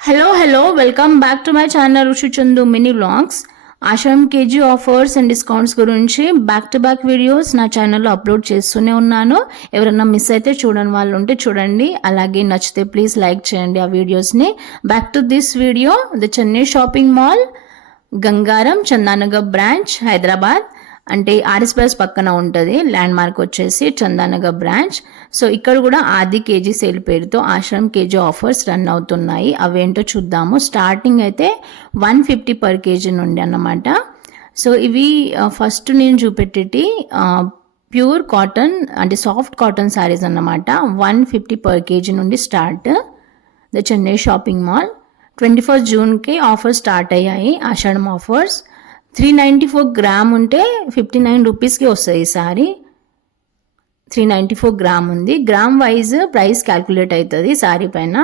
Hello, welcome back to my channel Rushi Chandu Mini Vlogs. ఆషాఢం KG offers and discounts గురించి back to back videos నా ఛానల్లో upload చేస్తూనే ఉన్నాను. ఎవరైనా మిస్ అయితే చూడని వాళ్ళు ఉంటే చూడండి, అలాగే నచ్చితే ప్లీజ్ లైక్ చేయండి ఆ వీడియోస్ని. Back to this video, the Chennai shopping mall, Gangaram, Chandanagar branch, Hyderabad. అంటే ఆర్ఎస్ బ్రదర్స్ పక్కన ఉంటుంది, ల్యాండ్ మార్క్ వచ్చేసి చందానగర్ బ్రాంచ్. సో ఇక్కడ కూడా ఆది కేజీ సేల్ పేరుతో ఆశ్రమ్ కేజీ ఆఫర్స్ రన్ అవుతున్నాయి. అవేంటో చూద్దాము. స్టార్టింగ్ అయితే 150 పర్ కేజీ నుండి అన్నమాట. సో ఇవి ఫస్ట్ నేను చూపెట్టేటి ప్యూర్ కాటన్ అంటే సాఫ్ట్ కాటన్ శారీస్ అన్నమాట. 150 పర్ కేజీ నుండి start. The Chennai shopping mall 21 జూన్కి ఆఫర్స్ స్టార్ట్ అయ్యాయి, ఆషాఢం ఆఫర్స్. 394 గ్రామ్ ఉంటే 59 రూపీస్కి వస్తుంది ఈ సారీ. 394 గ్రామ్ ఉంది. గ్రామ్ వైజ్ ప్రైస్ క్యాల్కులేట్ అవుతుంది సారీ పైన.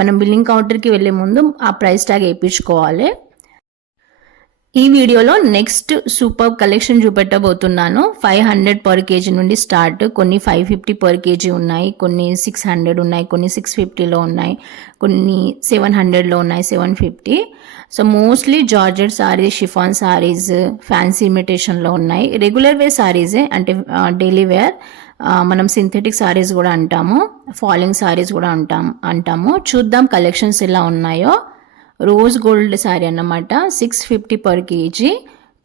మనం బిల్లింగ్ కౌంటర్కి వెళ్ళే ముందు ఆ ప్రైస్ ట్యాగ్ వేయించుకోవాలి. ఈ వీడియోలో నెక్స్ట్ సూపర్ కలెక్షన్ చూపెట్టబోతున్నాను. 500 పర్ కేజీ నుండి స్టార్ట్. కొన్ని 550 పర్ కేజీ ఉన్నాయి, కొన్ని 600 ఉన్నాయి, కొన్ని 650లో ఉన్నాయి, కొన్ని 700లో ఉన్నాయి, 750. So mostly georgette saris, chiffon saris, fancy ఇమిటేషన్లో ఉన్నాయి. రెగ్యులర్ వేర్ సారీసే, అంటే డైలీ వేర్. మనం సింథెటిక్ సారీస్ కూడా అంటాము, ఫాలింగ్ సారీస్ కూడా అంటాము. చూద్దాం కలెక్షన్స్ ఎలా ఉన్నాయో. రోజ్ గోల్డ్ శారీ అన్నమాట. 650 పర్ కేజీ,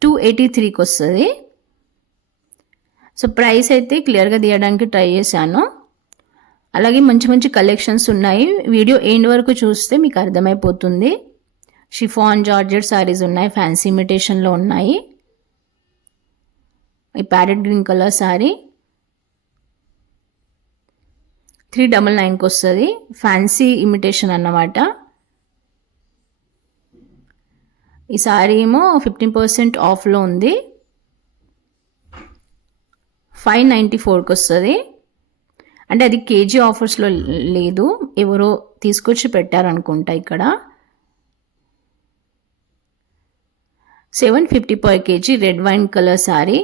283కి వస్తుంది. సో ప్రైస్ అయితే క్లియర్గా తీయడానికి ట్రై చేశాను. అలాగే మంచి మంచి కలెక్షన్స్ ఉన్నాయి. వీడియో ఎండ్ వరకు చూస్తే మీకు అర్థమైపోతుంది. షిఫాన్ జార్జెట్ శారీస్ ఉన్నాయి, ఫ్యాన్సీ ఇమిటేషన్లో ఉన్నాయి. ఈ ప్యారెట్ గ్రీన్ కలర్ శారీ 399కి వస్తుంది. ఫ్యాన్సీ ఇమిటేషన్ అన్నమాట. ఈ సారీ ఏమో 15% ఆఫ్లో ఉంది, 594కి వస్తుంది. అంటే అది కేజీ ఆఫర్స్లో లేదు, ఎవరో తీసుకొచ్చి పెట్టారనుకుంటా. ఇక్కడ 750 per KG red wine colour sari.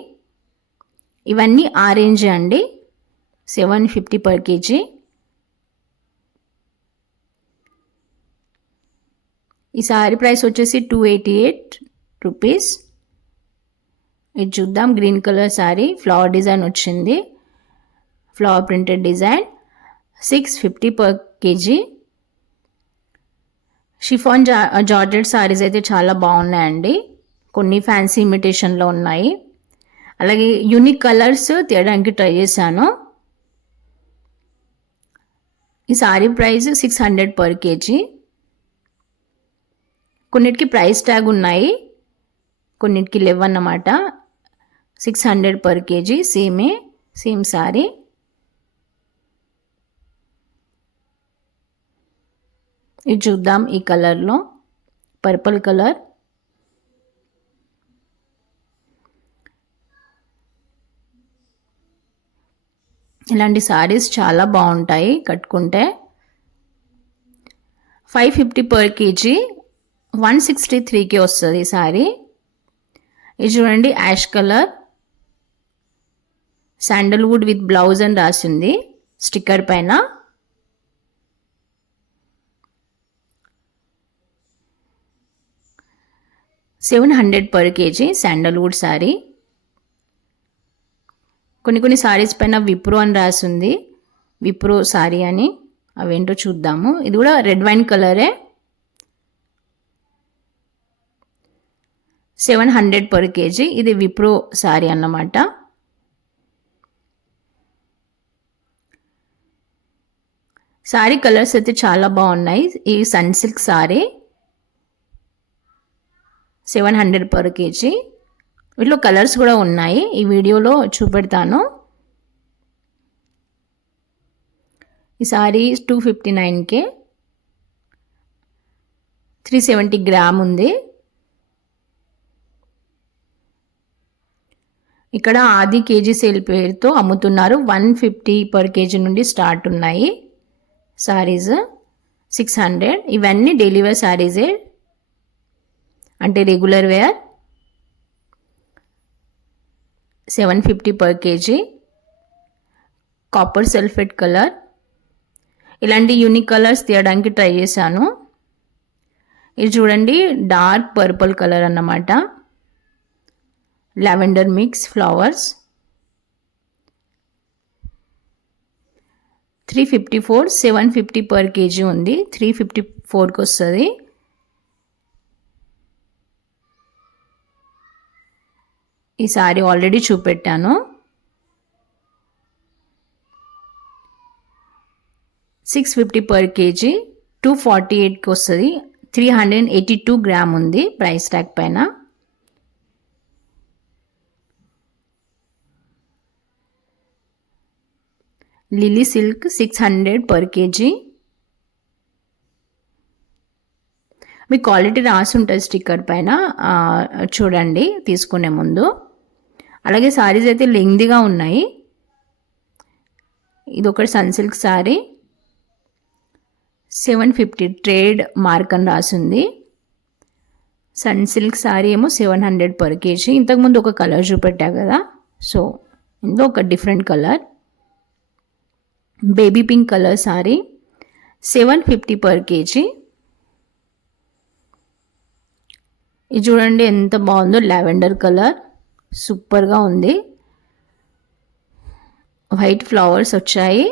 ఇవన్నీ ఆరెంజ్ అండి. 750 పర్ కేజీ. ఈ సారీ ప్రైస్ వచ్చేసి 288 రూపీస్. ఇది చూద్దాం. Green colour sari, flower design వచ్చింది, flower printed design. 650 per KG. Chiffon georgette saris అయితే చాలా బాగున్నాయండి. కొన్ని ఫ్యాన్సీ ఇమిటేషన్లో ఉన్నాయి. అలాగే యూనిక్ కలర్స్ తీయడానికి ట్రై చేశాను. ఈ సారీ ప్రైస్ 600 పర్ కేజీ. కొన్నిటికి ప్రైస్ ట్యాగ్ ఉన్నాయి, కొన్నిటికి లేవన్నమాట. 600 పర్ కేజీ, సేమ్ సారీ. ఇది చూద్దాం ఈ కలర్లో, పర్పుల్ కలర్. ఇలాంటి సారీస్ చాలా బాగుంటాయి కట్టుకుంటే. 550 పర్ కేజీ, 163కి వస్తుంది ఈ సారీ. ఇది చూడండి, ash colour, sandalwood with blouse అని రాసింది స్టిక్కర్ పైన. $700 పర్ కేజీ శాండల్వుడ్ సారీ. కొన్ని సారీస్ పైన విప్రో అని రాసింది, విప్రో సారీ అని. అవేంటో చూద్దాము. ఇది కూడా రెడ్ వైన్ కలరే. 700 పర్ కేజీ. ఇది విప్రో సారీ అన్నమాట. సారీ కలర్స్ అయితే చాలా బాగున్నాయి. ఈ sun silk sari 700 per KG. వీటిలో కలర్స్ కూడా ఉన్నాయి, ఈ వీడియోలో చూపెడతాను. ఈ సారీ 259కే, 370 గ్రామ్ ఉంది. ఇక్కడ ఆది కేజీ సేల్ పేరుతో అమ్ముతున్నారు. 150 పర్ కేజీ నుండి స్టార్ట్ ఉన్నాయి సారీస్. 600. ఇవన్నీ డైలీ వేర్ సారీసే, అంటే regular wear. 750 per KG. Copper sulphate colour. ఇలాంటి యూనిక్ కలర్స్ తీయడానికి ట్రై చేశాను. ఇది చూడండి డార్క్ పర్పుల్ కలర్ అన్నమాట, lavender mix flowers. 354, 750 per KG ఉంది, 354కి వస్తుంది. ఈ సారీ ఆల్రెడీ చూపెట్టాను. 650 పర్ కేజీ, 248కి వస్తుంది. 382 గ్రామ్ ఉంది ప్రైస్ ట్యాగ్ పైన. Lily silk 600 per KG. మీ క్వాలిటీ రాసి ఉంటుంది స్టిక్కర్ పైన, చూడండి తీసుకునే ముందు. అలాగే సారీస్ అయితే లెంగ్దీగా ఉన్నాయి. ఇది ఒకటి sun silk sari, 750 trade mark అని రాసింది. సన్ సిల్క్ సారీ ఏమో 700 పర్ కేజీ. ఇంతకుముందు ఒక కలర్ చూపెట్టా కదా, సో ఇందులో ఒక different colour, baby pink colour sorry, 750 per KG. ఇది చూడండి ఎంత బాగుందో, లావెండర్ కలర్ సూపర్గా ఉంది. వైట్ ఫ్లవర్స్ వచ్చాయి,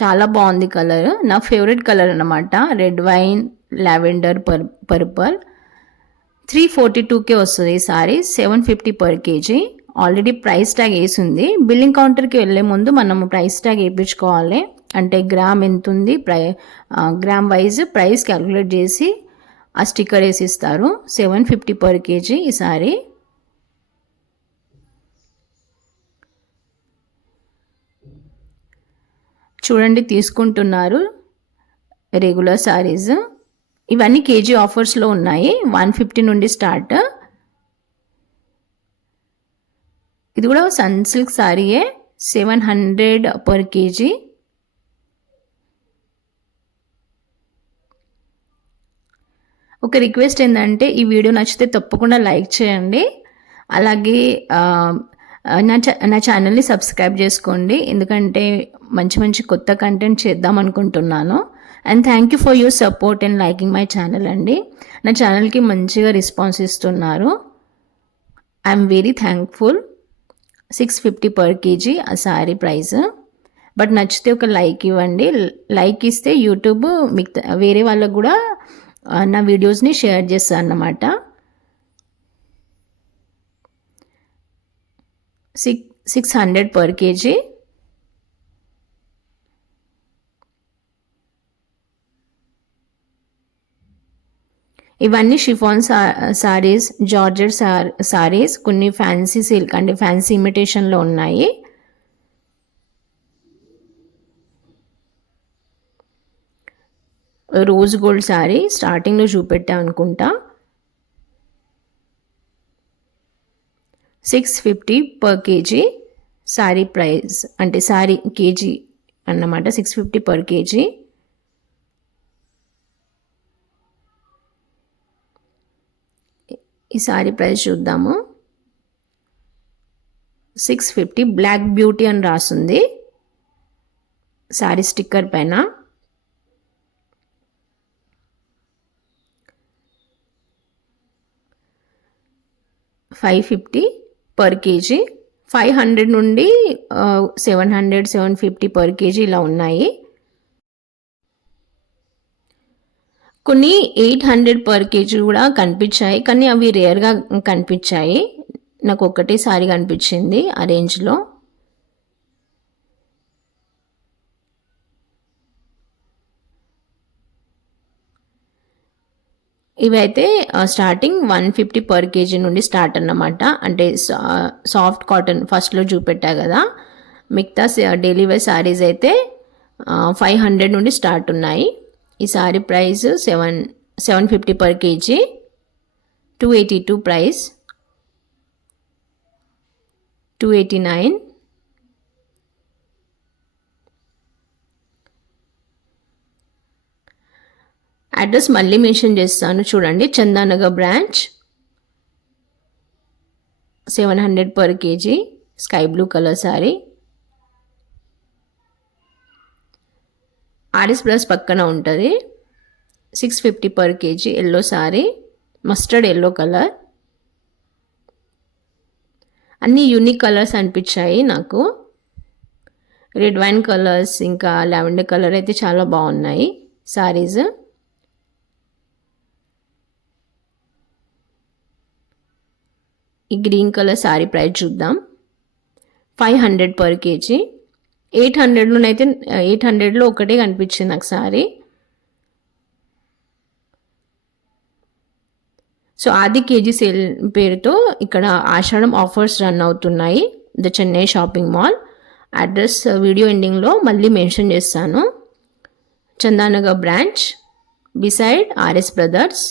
చాలా బాగుంది కలర్. నా ఫేవరెట్ కలర్ అన్నమాట, రెడ్ వైన్ లావెండర్ పర్పల్. 342కే వస్తుంది ఈ sorry, 750 per KG. Already price tag వేసింది. బిల్లింగ్ కౌంటర్కి వెళ్ళే ముందు మనం ప్రైస్ ట్యాగ్ వేయించుకోవాలి. అంటే గ్రామ్ ఎంత ఉంది, గ్రామ్ వైజ్ ప్రైస్ క్యాలిక్యులేట్ చేసి ఆ స్టిక్కర్ వేసి ఇస్తారు. 750 పర్ కేజీ ఈ సారీ. చూడండి తీసుకుంటున్నారు రెగ్యులర్ సారీస్. ఇవన్నీ కేజీ ఆఫర్స్లో ఉన్నాయి, 150 నుండి స్టార్ట్. ఇది కూడా సన్ సిల్క్ సారీయే, 700 పర్ కేజీ. ఒక రిక్వెస్ట్ ఏంటంటే ఈ వీడియో నచ్చితే తప్పకుండా లైక్ చేయండి. అలాగే నా ఛానల్ని సబ్స్క్రైబ్ చేసుకోండి, ఎందుకంటే మంచి మంచి కొత్త కంటెంట్ చేద్దాం అనుకుంటున్నాను. And thank you for your support and liking my channel అండి. నా ఛానల్కి మంచిగా రెస్పాన్స్ ఇస్తున్నారు. I'm very thankful. 650 per KG ఆ సారీ ప్రైస్. బట్ నచ్చితే ఒక లైక్ ఇవ్వండి. లైక్ ఇస్తే యూట్యూబ్ మీకు వేరే వాళ్ళకు కూడా నా వీడియోస్ని షేర్ చేస్తాను అన్నమాట. 600 పర్ కేజీ. ఇవన్నీ షిఫాన్ సారీస్, జార్జెట్ సారీస్, కొన్ని ఫ్యాన్సీ సిల్క్ అంటే ఫ్యాన్సీ ఇమిటేషన్లో ఉన్నాయి. రోజ్ గోల్డ్ సారీ స్టార్టింగ్లో చూపెట్టా అనుకుంటా. 650 పర్ కేజీ సారీ ప్రైస్, అంటే సారీ కేజీ అన్నమాట, 650 పర్ కేజీ. ఈ సారీ ప్రైస్ చూద్దాము. 650 బ్లాక్ బ్యూటీ అని రాస్తుంది సారీ స్టిక్కర్ పైన. 550 పర్ కేజీ. 500 నుండి 700, 750 పర్ కేజీ ఇలా ఉన్నాయి. కొన్ని 800 పర్ కేజీ కూడా కనిపించాయి, కానీ అవి రేర్గా కనిపించాయి. నాకు ఒకటే సారీ కనిపించింది ఆ రేంజ్లో. ఇవైతే స్టార్టింగ్ 150 పర్ కేజీ నుండి స్టార్ట్ అన్నమాట. అంటే సాఫ్ట్ కాటన్ ఫస్ట్లో చూపెట్టా కదా. మిగతా డైలీ వేర్ సారీస్ అయితే 500 నుండి స్టార్ట్ ఉన్నాయి. ఈ sari price 750 per KG, 282 price, 289. Address మళ్ళీ మెన్షన్ చేస్తాను చూడండి. Chandanagar branch, 700 per KG, sky blue colour sorry. RS plus పక్కన ఉంటుంది. 650 per kg yellow sorry, mustard yellow colour. అన్నీ యూనిక్ కలర్స్ అనిపించాయి నాకు. రెడ్ వైన్ కలర్స్ ఇంకా లావెండర్ కలర్ అయితే చాలా బాగున్నాయి సారీస్. ఈ గ్రీన్ కలర్ సారీ ప్రైస్ చూద్దాం. 500 per kg. 800లోనైతే 800లో ఒకటే కనిపించింది నాకు సారీ. సో ఆది కేజీ సేల్ పేరుతో ఇక్కడ ఆషాఢం ఆఫర్స్ రన్ అవుతున్నాయి the Chennai shopping mall. Address video ఎండింగ్లో మళ్ళీ మెన్షన్ చేస్తాను. Chandanagar branch beside RS brothers.